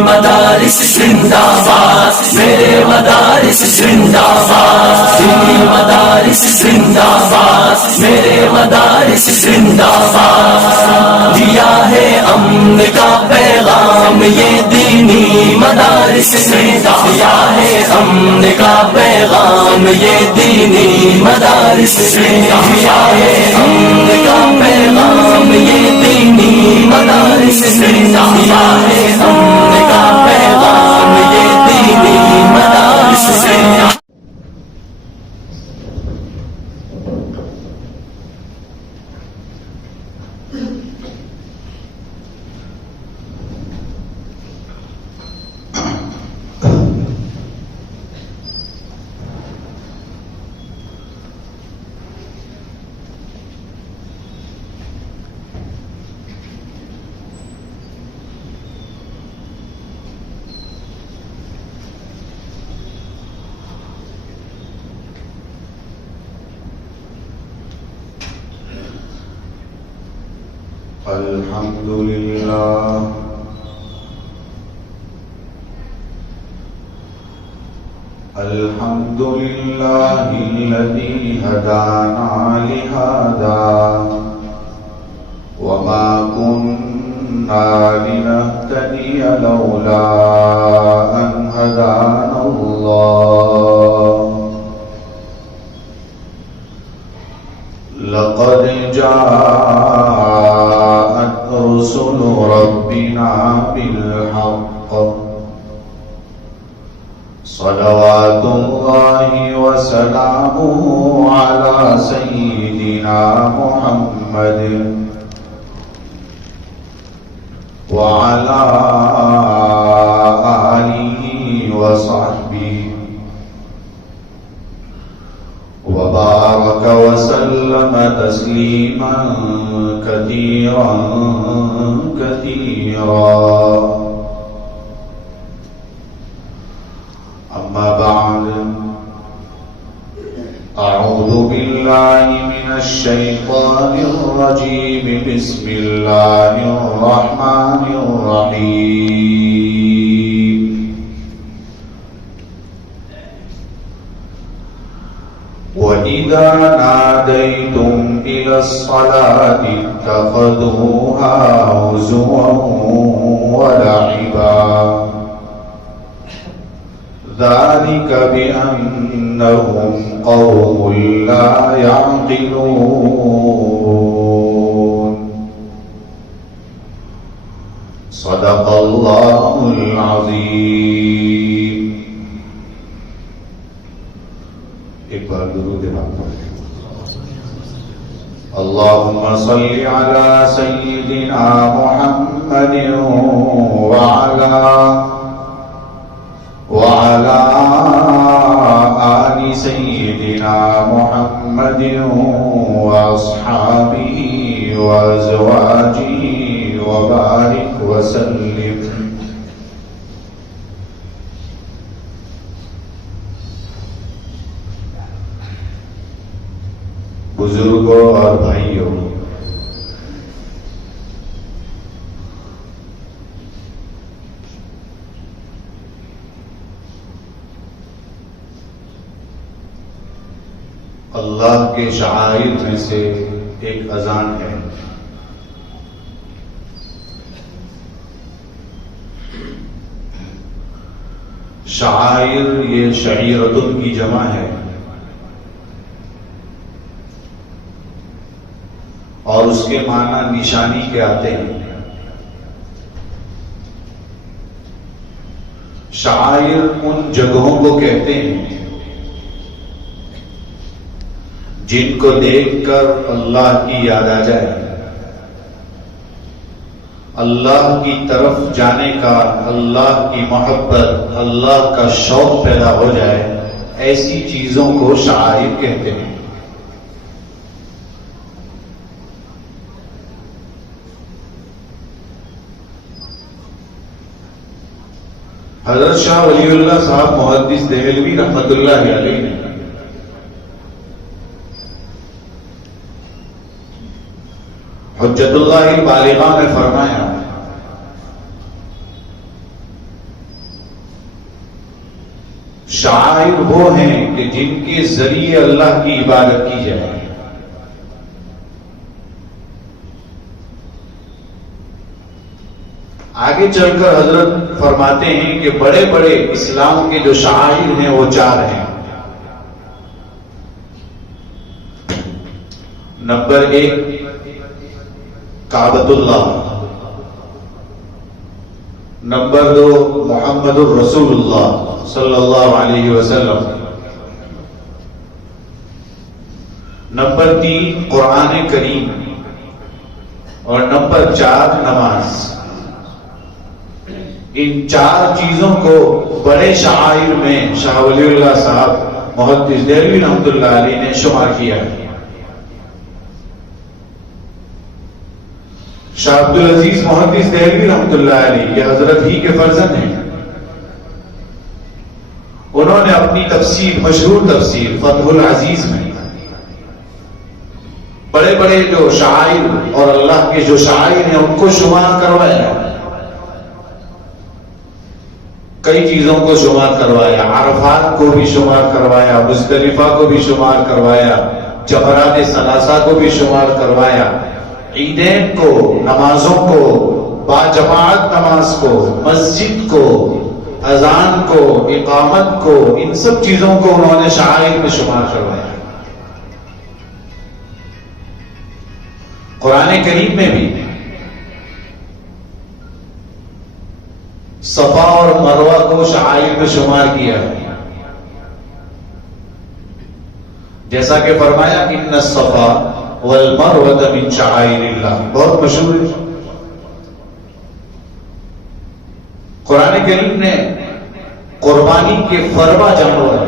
مدارس زندہ باد، میرے مدارس زندہ باد، دینی مدارس زندہ باد، میرے مدارس زندہ باد، دیا ہے امن کا پیغام یہ دینی مدارس نے، دیا ہے امن کا پیغام یہ دینی مدارس نے، دیا ہے امن کا پیغام یہ دینی مدارس نے، دیا ہے امن کا پیغام یہ دینی مدارس نے۔ الحمد لله الحمد لله الذي هدانا لهذا وما كنا لنهتدي لولا أن هدانا الله لقد جاءت رسل ربنا بالحق صلوات الله وسلامه على سيدنا محمد وعلى آله وصحبه وبارك وسلم تسليما كثيرا كثيرا. أما بعد، أعوذ بالله من الشيطان الرجيم. بسم الله الرحمن الرحيم. وَإِذَا نَادَيْتُمْ إِلَى الصَّلَاةِ اتَّخَذُوهَا هُزُوًا وَلَعِبًا ذَلِكَ بِأَنَّهُمْ قَوْمٌ لَا يَعْقِلُونَ. صدق الله العظيم. ایک بار درود پاک پڑھیں. اللهم صل على سيدنا محمد وعلى آل سيدنا محمد وأصحابه وأزواجه وبارك وسلم. بزرگوں اور بھائیوں، اللہ کے شعائر میں سے ایک اذان ہے. شعائر یہ شعیرتن کی جمع ہے اور اس کے معنی نشانی کے آتے ہیں. شعائر ان جگہوں کو کہتے ہیں جن کو دیکھ کر اللہ کی یاد آ جائے، اللہ کی طرف جانے کا، اللہ کی محبت، اللہ کا شوق پیدا ہو جائے. ایسی چیزوں کو شعائر کہتے ہیں. حضرت شاہ ولی اللہ صاحب محدث دہلوی رحمت اللہ علیہ نے حجت اللہ البالغہ میں فرمایا شعائر وہ ہیں کہ جن کے ذریعے اللہ کی عبادت کی جائے. آگے چل کر حضرت فرماتے ہیں کہ بڑے بڑے اسلام کے جو شعائر ہیں وہ 4 ہیں. نمبر 1 کعبۃ اللہ. نمبر 2 محمد الرسول اللہ صلی اللہ علیہ وسلم. نمبر 3 قرآن کریم. اور نمبر 4 نماز. ان 4 چیزوں کو بڑے شعائر میں شاہ ولی اللہ صاحب محدث دہلوی رحمۃ اللہ علیہ نے شمار کیا ہے. شاہ عبدالعزیز محدث دہلوی رحمۃ اللہ علیہ یہ حضرت ہی کے فرزند ہیں. انہوں نے اپنی تفسیر مشہور تفسیر فتح العزیز میں بڑے بڑے جو شعائر اور اللہ کے جو شعائر ہیں ان کو شمار کروایا. کئی چیزوں کو شمار کروایا. عرفات کو بھی شمار کروایا, مزدلفہ کو بھی شمار کروایا, جمرات ثلاثہ کو بھی شمار کروایا, عیدین کو, نمازوں کو, با جماعت نماز کو, مسجد کو, اذان کو, اقامت کو, ان سب چیزوں کو انہوں نے شعائر میں شمار کروایا. قرآن کریم میں بھی صفا اور مروہ کو شعائر میں شمار کیا ہے. جیسا کہ فرمایا ان الصفا والمروہ من شعائر اللہ, بہت مشہور ہے. قرآن کریم نے قربانی کے فرما جانور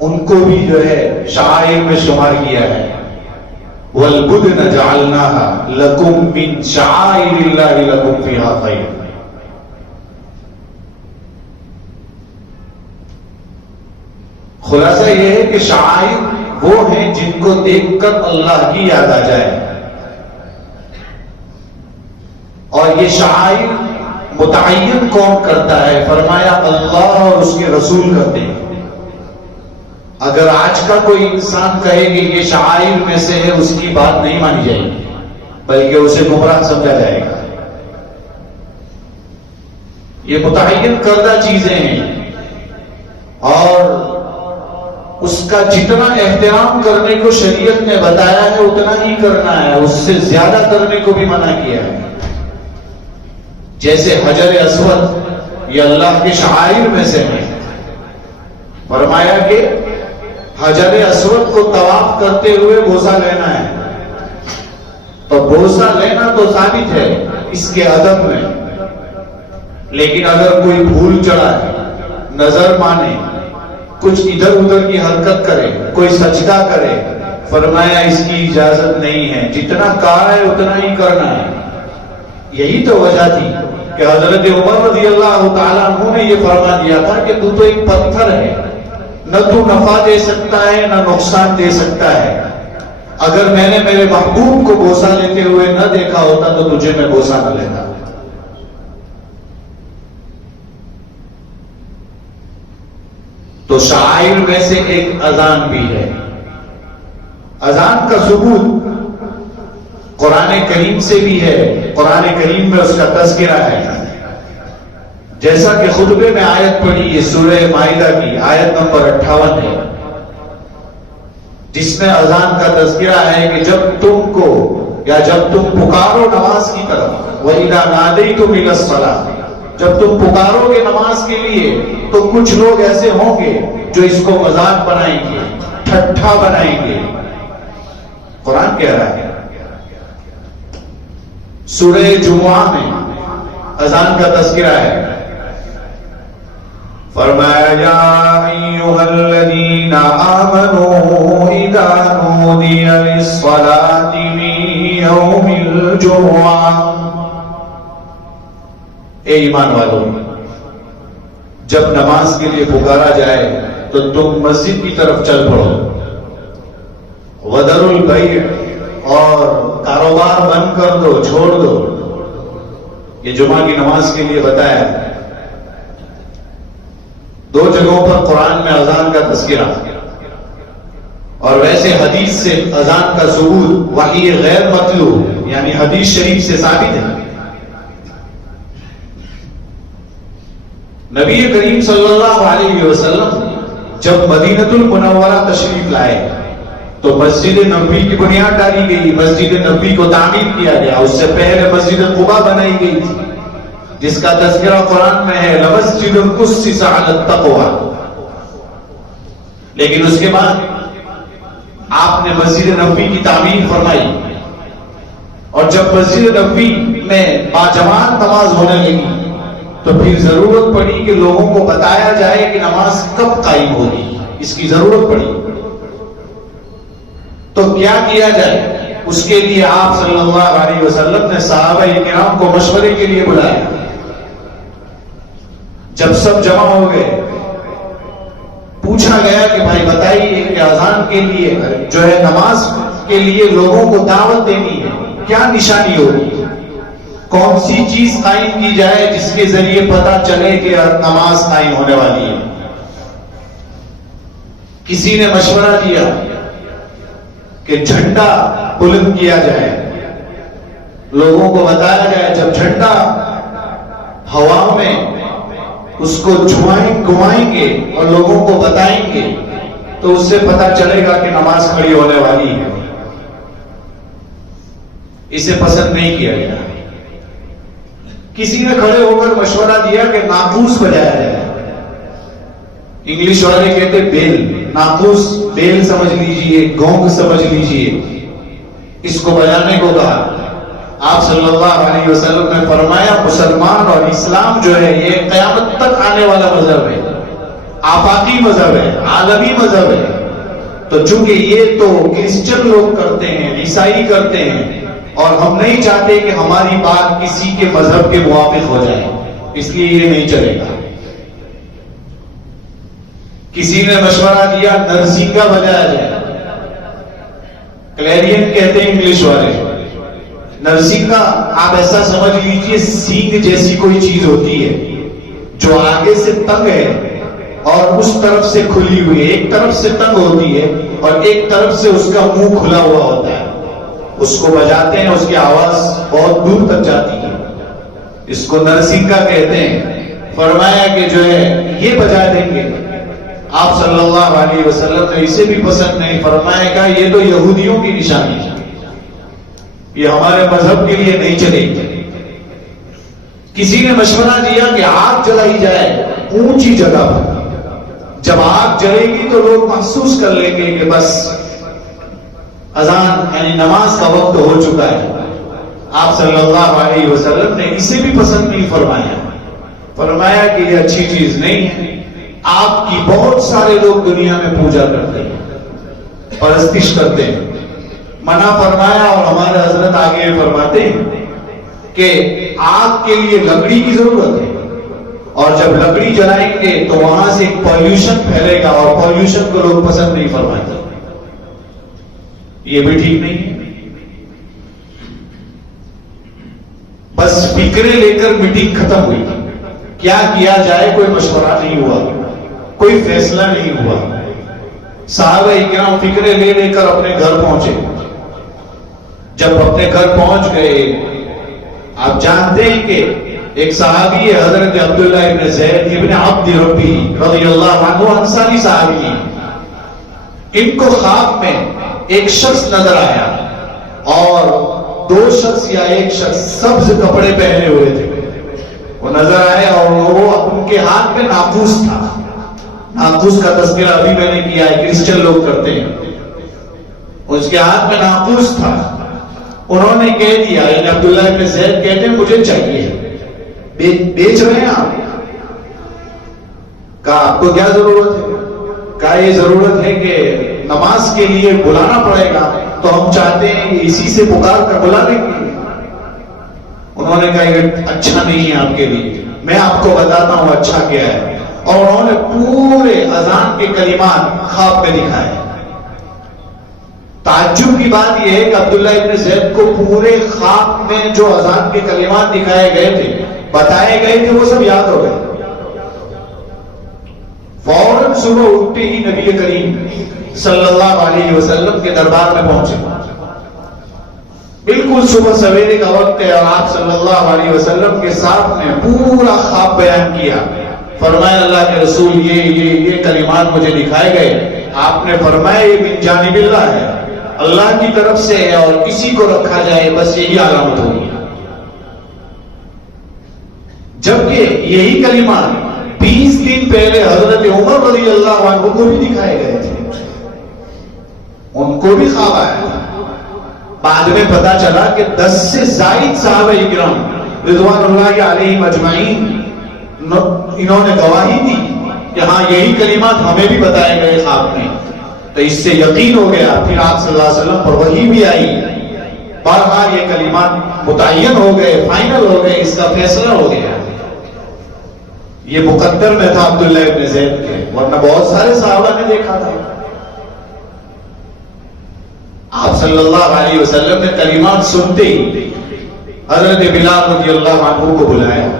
ان کو بھی جو ہے شعائر میں شمار کیا ہے. والبدن جعلناها لکم من شعائر اللہ لکم فیہا خیر. خلاصہ یہ ہے کہ شعائر وہ ہیں جن کو دیکھ کر اللہ کی یاد آ جائے. اور یہ شعائر متعین کون کرتا ہے؟ فرمایا اللہ اور اس کے رسول کرتے ہیں. اگر آج کا کوئی انسان کہے کہ یہ شعائر میں سے ہے, اس کی بات نہیں مانی جائے گی بلکہ اسے گمراہ سمجھا جائے گا. یہ متعین کردہ چیزیں ہیں اور اس کا جتنا احترام کرنے کو شریعت نے بتایا ہے اتنا ہی کرنا ہے, اس سے زیادہ کرنے کو بھی منع کیا ہے. جیسے حجر اسود یہ اللہ کے شعائر میں سے ہے. فرمایا کہ حجر اسود کو طواف کرتے ہوئے بوسہ لینا ہے. تو بوسہ لینا تو ثابت ہے اس کے ادب میں, لیکن اگر کوئی بھول چڑھا ہے, نظر مانے, کچھ ادھر ادھر کی حرکت کرے, کوئی سجدہ کرے, فرمایا اس کی اجازت نہیں ہے. جتنا کہا ہے اتنا ہی کرنا ہے. یہی تو وجہ تھی کہ حضرت عمر رضی اللہ تعالیٰ عنہ نے یہ فرما دیا تھا کہ تو ایک پتھر ہے, نہ تو نفع دے سکتا ہے نہ نقصان دے سکتا ہے. اگر میں نے میرے محبوب کو بوسہ لیتے ہوئے نہ دیکھا ہوتا تو تجھے میں بوسہ نہ لیتا. تو شعائر میں سے ایک اذان بھی ہے. اذان کا ثبوت قرآن کریم سے بھی ہے. قرآن کریم میں اس کا تذکرہ ہے. جیسا کہ خطبے میں آیت پڑھی یہ سورہ مائدہ کی آیت نمبر 58 ہے, جس میں اذان کا تذکرہ ہے کہ جب تم کو یا جب تم پکارو نماز کی طرف, وَإِذَا نَادَيْتُمْ إِلَى الصَّلَاةِ, جب تم پکارو گے نماز کے لیے تو کچھ لوگ ایسے ہوں گے جو اس کو مذاق بنائیں گے, ٹھٹھا بنائیں گے. قرآن کہہ رہا ہے. سورہ جمعہ میں اذان کا تذکرہ ہے. فرمایا یا ایھا الذین آمنوا اذا نودی للصلاۃ من یوم الجمعہ, اے ایمان والو, جب نماز کے لیے پکارا جائے تو تم مسجد کی طرف چل پڑو. وذروا البیع, اور کاروبار بند کر دو, چھوڑ دو. یہ جمعہ کی نماز کے لیے بتایا. دو جگہوں پر قرآن میں اذان کا تذکرہ، اور ویسے حدیث سے اذان کا ثبوت وحی غیر مطلوع یعنی حدیث شریف سے ثابت ہے۔ نبی کریم صلی اللہ علیہ وسلم جب مدینۃ المنورہ تشریف لائے تو مسجد نبوی کی بنیاد ڈالی گئی، مسجد نبوی کو تعمیر کیا گیا، اس سے پہلے مسجد قباء بنائی گئی تھی جس کا تذکرہ قرآن میں ہے لمسجد اسس علی التقوی۔ لیکن اس کے بعد آپ نے مسجد نبوی کی تعمیر فرمائی، اور جب مسجد نبوی میں باجماعت نماز ہونے لگی تو پھر ضرورت پڑی کہ لوگوں کو بتایا جائے کہ نماز کب قائم ہوگی، اس کی ضرورت پڑی۔ تو کیا کیا جائے؟ اس کے لیے آپ صلی اللہ علیہ وسلم نے صحابہ کرام کو مشورے کے لیے بلایا۔ جب سب جمع ہو گئے پوچھا گیا کہ بھائی بتائیے کہ اذان کے لیے جو ہے نماز کے لیے لوگوں کو دعوت دینی ہے، کیا نشانی ہوگی، کون سی چیز قائم کی جائے جس کے ذریعے پتا چلے کہ نماز قائم ہونے والی ہے؟ کسی نے مشورہ دیا کہ جھنڈا بلند کیا جائے، لوگوں کو بتایا جائے جب جھنڈا ہوا میں اس کو گھمائیں گے اور لوگوں کو بتائیں گے تو اس سے پتا چلے گا کہ نماز کھڑی ہونے والی ہے۔ اسے پسند نہیں کیا گیا۔ کسی نے کھڑے ہو کر مشورہ دیا کہ ناقوس بجایا جائے، انگلش والے کہتے بیل، ناقوس بیل سمجھ لیجئے، گونگ سمجھ لیجئے، اس کو بجانے کو کہا۔ آپ صلی اللہ علیہ وسلم نے فرمایا مسلمان اور اسلام جو ہے یہ قیامت تک آنے والا مذہب ہے، آفاقی مذہب ہے، عالمی مذہب ہے۔ تو چونکہ یہ تو کرسچن لوگ کرتے ہیں، عیسائی کرتے ہیں، اور ہم نہیں چاہتے کہ ہماری بات کسی کے مذہب کے موافق ہو جائے، اس لیے یہ نہیں چلے گا۔ کسی نے مشورہ دیا نرسنگا بجایا جائے، کلیرین کہتے ہیں انگلش والے۔ نرسنگا آپ ایسا سمجھ لیجئے سینگ جیسی کوئی چیز ہوتی ہے جو آگے سے تنگ ہے اور اس طرف سے کھلی ہوئی ہے، ایک طرف سے تنگ ہوتی ہے اور ایک طرف سے اس کا منہ کھلا ہوا ہوتا ہے۔ اس کو بجاتے ہیں، اس کی آواز بہت دور تک جاتی ہے، اس کو نرسنگا کہتے ہیں۔ فرمایا کہ جو ہے یہ بجا دیں گے۔ آپ صلی اللہ علیہ وسلم نے اسے بھی پسند نہیں فرمایا، کہا یہ تو یہودیوں کی نشانی ہے، یہ ہمارے مذہب کے لیے نہیں چلے گی۔ کسی نے مشورہ دیا کہ آگ جلائی جائے اونچی جگہ پر، جب آگ جلے گی تو لوگ محسوس کر لیں گے کہ بس اذان یعنی نماز کا وقت ہو چکا ہے۔ آپ صلی اللہ علیہ وسلم نے اسے بھی پسند نہیں فرمایا، فرمایا کہ یہ اچھی چیز نہیں ہے۔ آپ کی بہت سارے لوگ دنیا میں پوجا کرتے ہیں، پرستش کرتے ہیں، منع فرمایا۔ اور ہمارے حضرت آگے فرماتے ہیں کہ آگ کے لیے لکڑی کی ضرورت ہے، اور جب لکڑی جلائیں گے تو وہاں سے ایک پولیوشن پھیلے گا، اور پولیوشن کو لوگ پسند نہیں فرماتے، یہ بھی ٹھیک نہیں ہے۔ بس فکرے لے کر میٹنگ ختم ہوئی، کیا کیا جائے کوئی مشورہ نہیں ہوا، کوئی فیصلہ نہیں ہوا۔ صحابہ کرام فکرے لے لے کر اپنے گھر پہنچے۔ جب اپنے گھر پہنچ گئے، آپ جانتے ہیں کہ ایک صحابی ہے حضرت عبداللہ ابن زید ابن عبد ربی رضی اللہ عنہ، انصاری صحابی ہیں۔ ان کو خواب میں ایک شخص نظر آیا، اور دو شخص یا ایک شخص سبز کپڑے پہنے ہوئے تھے، وہ نظر آئے، اور وہ ان کے ہاتھ میں ناقوس تھا۔ ناقوس کا تذکرہ ابھی میں نے کیا ہے، کرسچن لوگ کرتے ہیں، اس کے ہاتھ میں ناقوس تھا۔ انہوں نے کہہ دیا، یعنی عبداللہ ابن زید کہتے ہیں مجھے چاہیے، بیچ رہے ہیں آپ؟ کہا آپ کو کیا ضرورت ہے؟ کہا یہ ضرورت ہے کہ نماز کے لیے بلانا پڑے گا، تو ہم چاہتے ہیں کہ اسی سے پکار کر بلا لیں گے۔ انہوں نے کہا یہ اچھا نہیں ہے آپ کے لیے، میں آپ کو بتاتا ہوں اچھا کیا ہے۔ اور انہوں نے پورے اذان کے کلمات خواب میں دکھائے۔ تعجب کی بات یہ ہے کہ عبداللہ ابن زید کو پورے خواب میں جو اذان کے کلمات دکھائے گئے تھے، بتائے گئے تھے، وہ سب یاد ہو گئے۔ فوراً صبح اٹھتے ہی نبی کریم صلی اللہ علیہ وسلم کے دربار میں پہنچے. بالکل صبح سویرے کا وقت ہے اور آپ صلی اللہ علیہ وسلم کے سامنے پورا خواب بیان کیا. فرمایا اللہ کے رسول یہ کلمات مجھے دکھائے گئے. آپ نے فرمایا یہ من جانب اللہ ہے, اللہ کی طرف سے ہے, اور کسی کو رکھا جائے بس یہی علامت ہوگی. جبکہ یہی کلمات 20 دن پہلے حضرت عمر رضی اللہ عنہ کو بھی دکھائے گئے تھے, ان کو بھی خواب آیا تھا. بعد میں پتا چلا کہ 10 سے زائد صحابہ اکرام رضوان اللہ علیہم اجمعین انہوں نے گواہی دی کہ ہاں یہی کلمات ہمیں بھی بتائے گئے خواب میں. تو اس سے یقین ہو گیا. پھر آپ صلی اللہ علیہ وسلم پر وحی بھی آئی. بہرحال یہ کلمات متعین ہو گئے, فائنل ہو گئے, اس کا فیصلہ ہو گیا. یہ مقدر میں تھا عبداللہ ابن زید کے, ورنہ بہت سارے صحابہ نے دیکھا تھا. آپ صلی اللہ علیہ وسلم نے کلمات سنتے ہی حضرت بلال رضی اللہ عنہ کو بلایا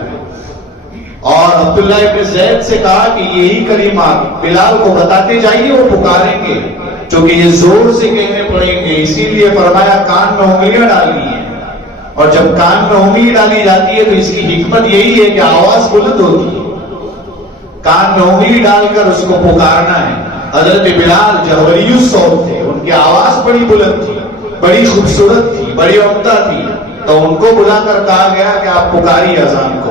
اور عبداللہ ابن زید سے کہا کہ یہی کلمات بلال کو بتاتے جائیے, وہ پکاریں گے, چونکہ یہ زور سے کہنے پڑیں گے. اسی لیے فرمایا کان میں انگلیاں ڈالنی ہے, اور جب کان میں انگلی ڈالی جاتی ہے تو اس کی حکمت یہی ہے کہ آواز بلند ہوتی ہے. کان میں انگلی ڈال کر اس کو پکارنا ہے. حضرت بلال جوہری الصوت تھے, ان کی آواز بڑی بلند تھی, بڑی خوبصورت تھی, بڑی عمدہ تھی. تو ان کو بلا کر کہا گیا کہ آپ پکاری اذان کو.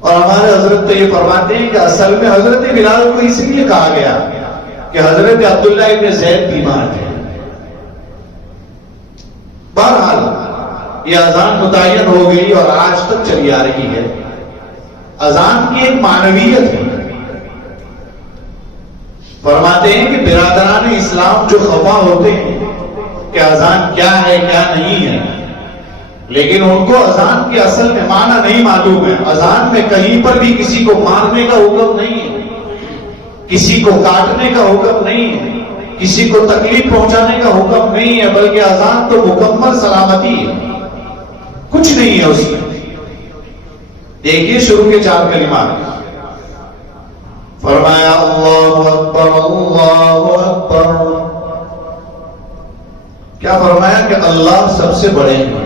اور ہمارے حضرت تو یہ فرماتے ہیں کہ اصل میں حضرت بلال کو اس لیے کہا گیا کہ حضرت عبداللہ ابن زید بیمار تھے. بہرحال یہ اذان متعین ہو گئی اور آج تک چلی آ رہی ہے. اذان کی ایک معنویت ہے. فرماتے ہیں کہ برادران اسلام جو خفا ہوتے ہیں کہ اذان کیا ہے کیا نہیں ہے, لیکن ان کو اذان کے اصل میں معنی نہیں معلوم ہے. اذان میں کہیں پر بھی کسی کو مارنے کا حکم نہیں ہے, کسی کو کاٹنے کا حکم نہیں ہے, کسی کو تکلیف پہنچانے کا حکم نہیں ہے, بلکہ اذان تو مکمل سلامتی ہے, کچھ نہیں ہے اس میں. دیکھیے شروع کے 4 کلمات. فرمایا اللہ اکبر اللہ اکبر. کیا فرمایا کہ اللہ سب سے بڑے ہیں,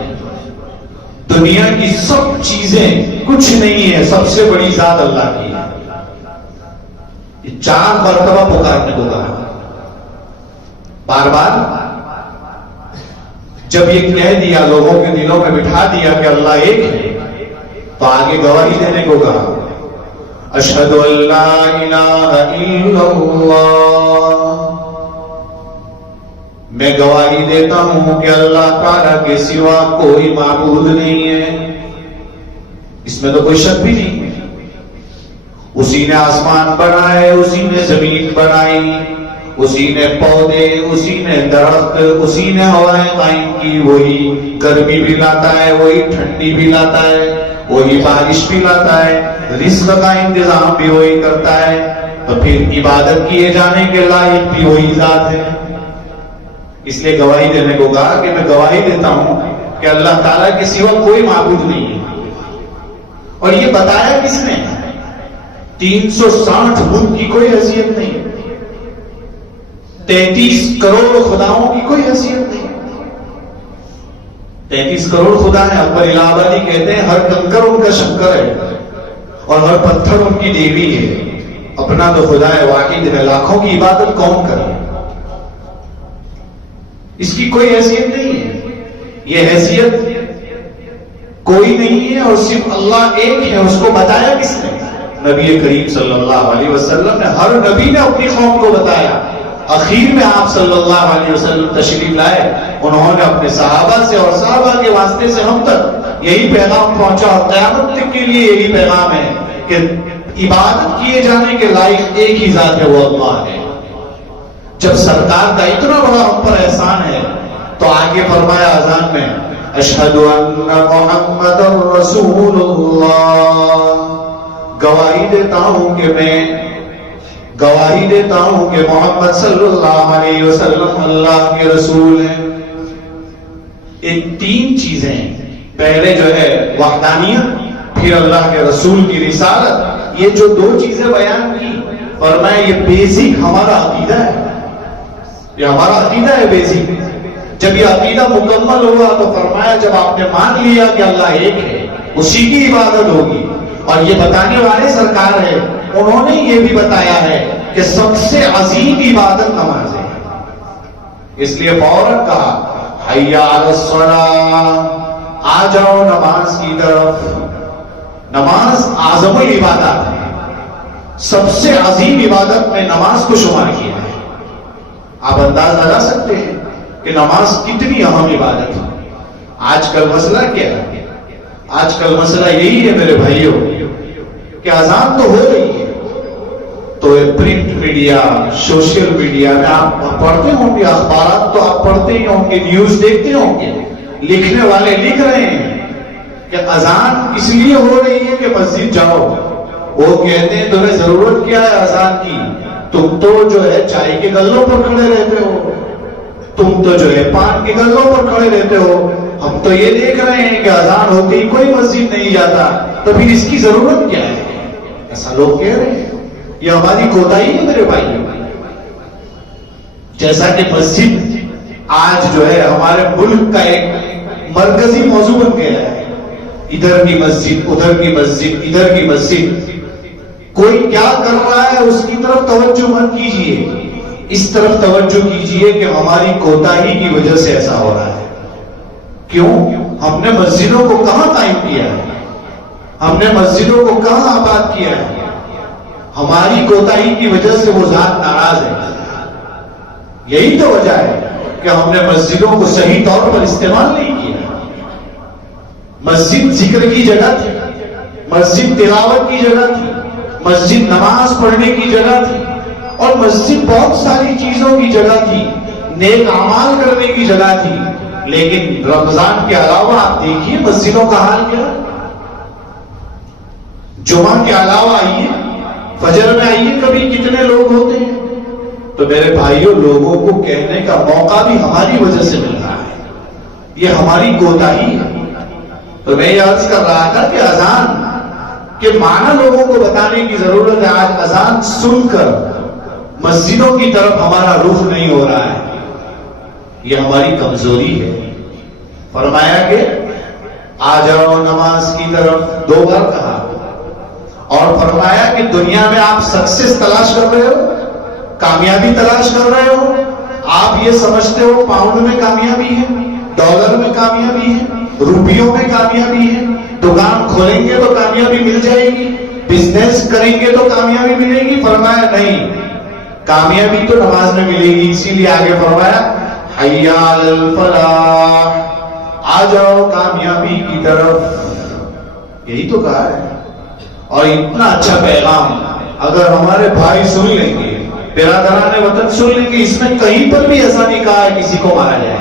دنیا کی سب چیزیں کچھ نہیں ہے, سب سے بڑی ذات اللہ کی ہے. یہ 4 مرتبہ پکارنے کو کہا, بار بار. جب یہ کہہ دیا, لوگوں کے دلوں میں بٹھا دیا کہ اللہ ایک ہے, تو آگے گواہی دینے کو کہا. اشہد ان لا الہ الا اللہ, میں گواہی دیتا ہوں کہ اللہ تعالیٰ کے سوا کوئی معبود نہیں ہے. اس میں تو کوئی شک بھی نہیں ہے. اسی نے آسمان بنائے, اسی نے زمین بنائی, اسی نے پودے, اسی نے درخت, اسی نے ہوائیں قائم کی. وہی گرمی بھی لاتا ہے, وہی ٹھنڈی بھی لاتا ہے, وہی بارش بھی لاتا ہے, رزق کا انتظام بھی وہی کرتا ہے. تو پھر عبادت کیے جانے کے لائق بھی وہی ذات ہے. اس لیے گواہی دینے کو کہا کہ میں گواہی دیتا ہوں کہ اللہ تعالیٰ کے سوا کوئی معبود نہیں ہے. اور یہ بتایا کس نے؟ 360 ملک کی کوئی حیثیت نہیں, 33 کروڑ خداؤں کی کوئی حیثیت نہیں. 33 کروڑ خدا ہیں. اکبر الہ آبادی کہتے ہیں ہر کنکر ان کا شنکر ہے اور ہر پتھر ان کی دیوی ہے. اپنا تو خدا ہے, واحد ہے, لاکھوں کی عبادت کون کرے؟ اس کی کوئی حیثیت نہیں ہے. یہ حیثیت کوئی نہیں ہے اور صرف اللہ ایک ہے. اس کو بتایا کس نے؟ نبی کریم صلی اللہ علیہ وسلم نے. ہر نبی نے اپنی قوم کو بتایا. اخیر میں آپ صلی اللہ علیہ وسلم تشریف لائے, انہوں نے اپنے صحابہ سے اور صحابہ کے واسطے سے ہم تک یہی پیغام پہنچا, اور قیامت تک کے لیے یہی پیغام ہے کہ عبادت کیے جانے کے لائق ایک ہی ذات ہے, وہ اللہ ہے. جب سرکار کا اتنا بڑا ہم پر احسان ہے تو آگے فرمایا اذان میں اشہد ان محمد رسول اللہ, گواہی دیتا ہوں کہ میں گواہی دیتا ہوں کہ محمد صلی اللہ علیہ وسلم اللہ کے رسول ہیں. ایک 3 چیزیں, پہلے جو ہے وحدانیت, پھر اللہ کے رسول کی رسالت. یہ جو 2 چیزیں بیان کی, فرمایا یہ بیسک ہمارا عقیدہ ہے، یہ ہمارا عقیدہ ہے بیسک۔ جب یہ عقیدہ مکمل ہوا تو فرمایا جب آپ نے مان لیا کہ اللہ ایک ہے، اسی کی عبادت ہوگی۔ اور یہ بتانے والے سرکار ہے، انہوں نے یہ بھی بتایا ہے کہ سب سے عظیم عبادت نماز ہے، اس لیے فوراً کہا حی علی الصلاۃ، آ جاؤ نماز کی طرف۔ نماز اعظم العبادات ہے، سب سے عظیم عبادت میں نماز کو شمار کیا ہے۔ آپ انداز لگا سکتے ہیں کہ نماز کتنی اہم عبادت ہے۔ آج کل مسئلہ کیا ہے؟ آج کل مسئلہ یہی ہے میرے بھائیوں کہ اذان تو ہو رہی ہے تو پرنٹ میڈیا، سوشل میڈیا میں آپ پڑھتے ہوں گے، اخبارات تو آپ پڑھتے ہی ہوں گے، نیوز دیکھتے ہوں گے، لکھنے والے لکھ رہے ہیں کہ اذان اس لیے ہو رہی ہے کہ مسجد جاؤ۔ وہ کہتے ہیں تمہیں ضرورت کیا ہے اذان کی؟ تم تو جو ہے چائے کے گلوں پر کھڑے رہتے ہو، تم تو جو ہے پان کے گلوں پر کھڑے رہتے ہو، ہم تو یہ دیکھ رہے ہیں کہ اذان ہوتی ہی کوئی مسجد نہیں جاتا، تو پھر اس کی ضرورت کیا ہے؟ ایسا لوگ کہہ رہے ہیں۔ یہ ہماری کوتاہی ہے میرے بھائی۔ جیسا کہ مسجد آج جو ہے ہمارے ملک کا ایک مرکزی موضوع بن گیا ہے، ادھر کی مسجد، ادھر کی مسجد، ادھر کی مسجد، کوئی کیا کر رہا ہے اس کی طرف توجہ مت کیجیے، اس طرف توجہ کیجیے کہ ہماری کوتاہی کی وجہ سے ایسا ہو رہا ہے۔ کیوں؟ ہم نے مسجدوں کو کہاں قائم کیا ہے؟ ہم نے مسجدوں کو کہاں آباد کیا ہے؟ ہماری کوتاہی کی وجہ سے وہ ذات ناراض ہے۔ یہی تو وجہ ہے کہ ہم نے مسجدوں کو صحیح طور پر استعمال نہیں کیا۔ مسجد ذکر کی جگہ تھی، مسجد تلاوت کی جگہ تھی، مسجد نماز پڑھنے کی جگہ تھی، اور مسجد بہت ساری چیزوں کی جگہ تھی، نیک اعمال کرنے کی جگہ تھی۔ لیکن رمضان کے علاوہ آپ دیکھیے مسجدوں کا حال کیا، جمعہ کے علاوہ آئیے، فجر میں آئیے، کبھی کتنے لوگ ہوتے ہیں۔ تو میرے بھائیوں، لوگوں کو کہنے کا موقع بھی ہماری وجہ سے مل رہا ہے، یہ ہماری کوتاہی ہے۔ تو میں یہ عرض کر رہا تھا کہ اذان کے معنی لوگوں کو بتانے کی ضرورت ہے۔ آج اذان سن کر مسجدوں کی طرف ہمارا رخ نہیں ہو رہا ہے، یہ ہماری کمزوری ہے۔ فرمایا کہ آ جاؤ نماز کی طرف، 2 بار کہا، اور فرمایا کہ دنیا میں آپ سکسیس تلاش کر رہے ہو، کامیابی تلاش کر رہے ہو، آپ یہ سمجھتے ہو پاؤنڈ میں کامیابی ہے، ڈالر میں کامیابی ہے، روپیوں میں کامیابی ہے، دکان کھولیں گے تو کامیابی مل جائے گی، بزنس کریں گے تو کامیابی ملے گی۔ فرمایا نہیں، کامیابی تو نماز میں ملے گی۔ اسی لیے آگے فرمایا حی علی الفلاح، آ جاؤ کامیابی کی طرف، یہی تو کہا ہے۔ اور اتنا اچھا پیغام اگر ہمارے بھائی سن لیں گے، برادران وطن سن لیں گے، اس میں کہیں پر بھی ایسا نہیں کہا ہے کسی کو مارا جائے،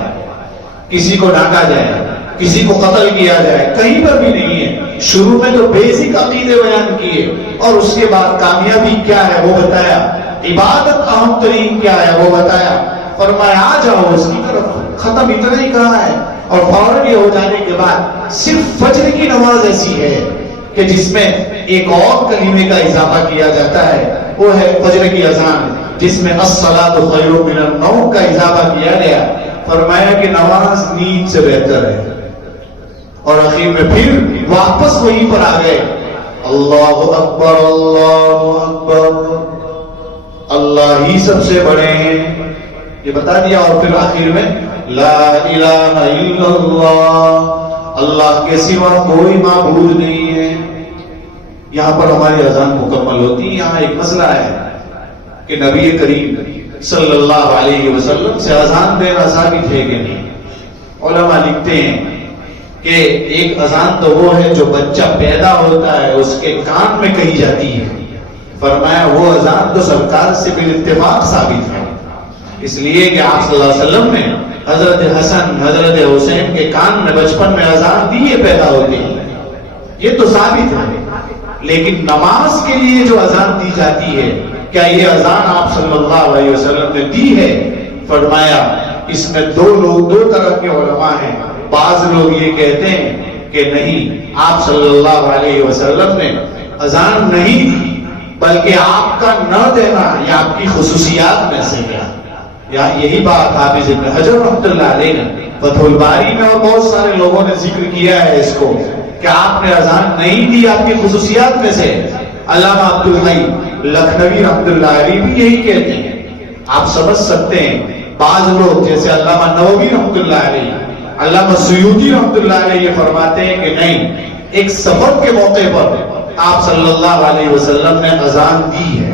کسی کو ڈانٹا جائے، کسی کو قتل کیا جائے، کہیں پر بھی نہیں ہے۔ شروع میں تو بیسک عقیدے بیان کیے، اور اس کے بعد کامیابی کیا ہے وہ بتایا، عبادت اہم ترین کیا ہے وہ بتایا۔ فرمایا آ جاؤ اس کی طرف، ختم اتنا ہی کہا ہے۔ اور فوراً یہ ہو جانے کے بعد صرف فجر کی نماز ایسی ہے کہ جس میں ایک اور کلمے کا اضافہ کیا جاتا ہے، وہ ہے فجر کی اذان، جس میں الصلاۃ خیر من النوم کا اضافہ کیا گیا۔ فرمایا کہ نماز نیند سے بہتر ہے، اور اخیر میں پھر واپس وہیں پر آ گئے، اللہ اکبر اللہ اکبر، اللہ ہی سب سے بڑے ہیں، یہ بتا دیا۔ اور پھر آخر میں لا الہ الا اللہ، اللہ کے سوا کوئی معبود نہیں ہے۔ یہاں پر ہماری اذان مکمل ہوتی ہے۔ یہاں ایک مسئلہ ہے کہ نبی کریم صلی اللہ علیہ وسلم سے اذان دینا ثابت ہے کہ نہیں۔ علماء لکھتے ہیں کہ ایک اذان تو وہ ہے جو بچہ پیدا ہوتا ہے اس کے کان میں کہی جاتی ہے۔ فرمایا وہ اذان تو سرکار سے بالاتفاق ثابت ہے، اس لیے کہ آپ صلی اللہ علیہ وسلم نے حضرت حسن حضرت حسین کے کان میں بچپن میں اذان دی ہے پیدا ہوتے ہی، یہ تو ثابت ہے۔ لیکن نماز کے لیے جو اذان دی جاتی ہے، کیا یہ اذان آپ صلی اللہ علیہ وسلم نے دی ہے؟ فرمایا اس میں دو طرح کے علماء ہیں۔ بعض لوگ یہ کہتے ہیں کہ نہیں، آپ صلی اللہ علیہ وسلم نے اذان نہیں دی، بلکہ آپ کا نہ دینا یہ آپ کی خصوصیات میں سے ہے. یا یہی بات حافظ ابن حجر رحمۃ اللہ علیہ نے فتح الباری میں اور بہت سارے لوگوں نے ذکر کیا ہے اس کو کہ آپ نے اذان نہیں دی آپ کی خصوصیات میں سے. علامہ عبد الحی لکھنوی رحمۃ اللہ علیہ بھی یہی کہتے ہیں. آپ سمجھ سکتے ہیں بعض لوگ جیسے علامہ نووی رحمۃ اللہ علیہ، علامہ سیوطی رحمۃ اللہ علیہ یہ فرماتے ہیں کہ نہیں، ایک سفر کے موقع پر آپ صلی اللہ علیہ وسلم نے اذان دی ہے.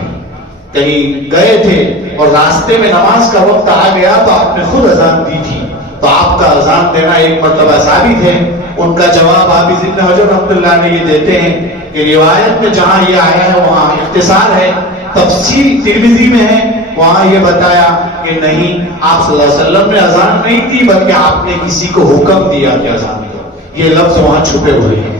کہیں گئے تھے اور راستے میں نماز کا وقت آ گیا تو آپ نے خود اذان دی تھی، تو آپ کا اذان دینا ایک مرتبہ ثابت ہے. ان کا جواب حافظ ابن حجر رحمۃ اللہ نے یہ دیتے ہیں کہ روایت میں جہاں یہ آیا ہے وہاں اختصار ہے، تفصیل ترمذی میں ہے، وہاں یہ بتایا کہ نہیں، آپ صلی اللہ علیہ وسلم نے اذان نہیں دی بلکہ آپ نے کسی کو حکم دیا کہ اذان دو. یہ لفظ وہاں چھپے ہوئے ہیں.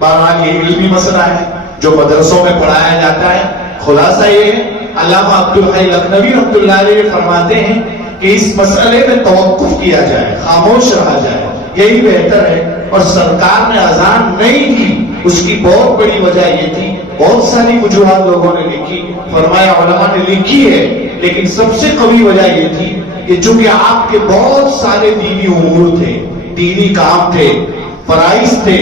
بہرحال یہ علمی مسئلہ ہے جو مدرسوں میں پڑھایا جاتا ہے. خلاصہ یہ ہے علامہ عبد الحی لکھنوی رحمۃ اللہ علیہ فرماتے ہیں کہ اس مسئلے میں توقف کیا جائے، خاموش رہا جائے، یہی بہتر ہے. اور سرکار نے اذان نہیں کی، اس کی بہت بڑی وجہ یہ تھی، بہت ساری وجوہات لوگوں نے لکھی، فرمایا علماء نے لکھی ہے، لیکن سب سے قوی وجہ یہ تھی کہ چونکہ آپ کے بہت سارے دینی امور تھے، دینی کام تھے، فرائض تھے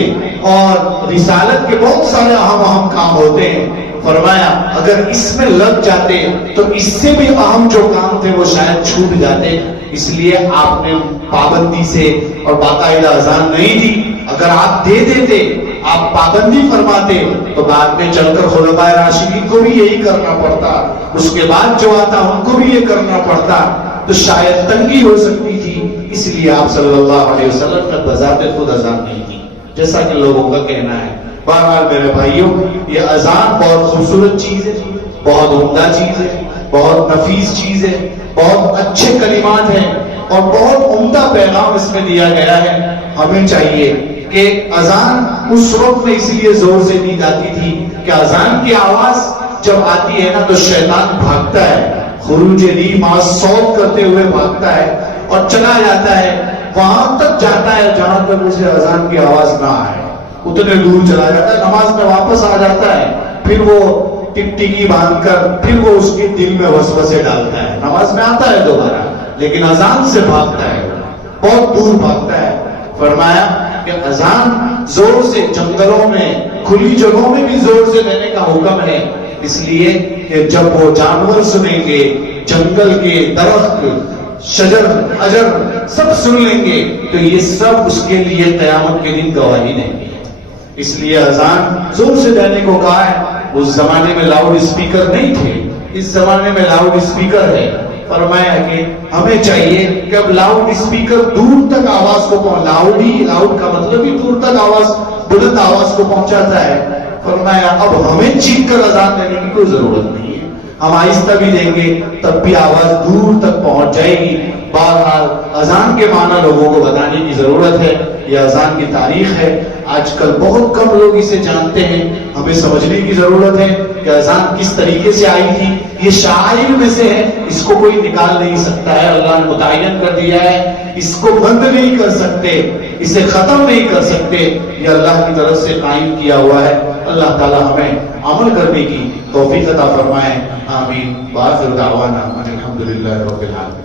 اور رسالت کے بہت سارے اہم کام ہوتے ہیں. فرمایا اگر اس میں لگ جاتے تو اس سے بھی اہم جو کام تھے وہ شاید چھوٹ جاتے، اس لیے آپ نے پابندی سے اور باقاعدہ اذان نہیں دی. اگر آپ دے دیتے، آپ پابندی فرماتے تو بعد میں چل کر خلفائے راشدین کو بھی یہی کرنا پڑتا، اس کے بعد جو آتا ان کو بھی یہ کرنا پڑتا، تو شاید تنگی ہو سکتی تھی. اس لیے آپ صلی اللہ علیہ وسلم نے بذات خود اذان نہیں دی جیسا کہ لوگوں کا کہنا ہے. بہرحال میرے بھائیوں، یہ اذان بہت خوبصورت چیز ہے، بہت عمدہ چیز ہے، بہت نفیس چیز ہے، بہت اچھے کلمات ہیں اور بہت عمدہ پیغام اس میں دیا گیا ہے. ہمیں چاہیے کہ اذان اس وقت میں اس لیے زور سے دی جاتی تھی کہ اذان کی آواز جب آتی ہے نا تو شیطان بھاگتا ہے، خروج ری ماں صوت کرتے ہوئے بھاگتا ہے اور چلا جاتا ہے، وہاں تک جاتا ہے جہاں تک اسے اذان کی آواز نہ آئے، اتنے دور چلا جاتا ہے، نماز میں واپس آ جاتا ہے، پھر وہ ٹکٹکی باندھ کر پھر وہ اس کے دل میں وسوسے ڈالتا ہے، نماز میں آتا ہے دوبارہ لیکن اذان سے بھاگتا ہے، بہت دور بھاگتا ہے. فرمایا کہ اذان زور سے جنگلوں میں، کھلی جگہوں میں بھی زور سے دینے کا حکم ہے، اس لیے کہ جب وہ جانور سنیں گے، جنگل کے درخت، شجر حجر سب سن لیں گے تو یہ سب اس کے لیے قیامت کے دن گواہی دیں گے. اس لیے اذان زور سے دینے کو کہا ہے. اس زمانے میں لاؤڈ اسپیکر نہیں تھے، اس زمانے میں لاؤڈ اسپیکر ہے. فرمایا کہ ہمیں چاہیے کہ اب لاؤڈ اسپیکر دور تک آواز کو لاؤڈ کا مطلب ہی دور تک آواز، بلند آواز کو پہنچاتا ہے. فرمایا اب ہمیں چیخ کر اذان دینے کی کوئی ضرورت نہیں ہے، ہم آہستہ بھی دیں گے تب بھی آواز دور تک پہنچ جائے گی. بہرحال اذان کے معنی لوگوں کو بتانے کی ضرورت ہے، یہ اذان کی تاریخ ہے. آج کل بہت کم لوگ اسے جانتے ہیں، ہمیں سمجھنے کی ضرورت ہے کہ اذان کس طریقے سے آئی تھی. یہ شعائر میں سے ہے، اس کو کوئی نکال نہیں سکتا ہے، اللہ نے متعین کر دیا ہے، اس کو بند نہیں کر سکتے، اسے ختم نہیں کر سکتے، یہ اللہ کی طرف سے قائم کیا ہوا ہے. اللہ تعالی ہمیں عمل کرنے کی توفیق عطا فرمائے. آمین. وآخر دعوانا الحمدللہ رب العالمین.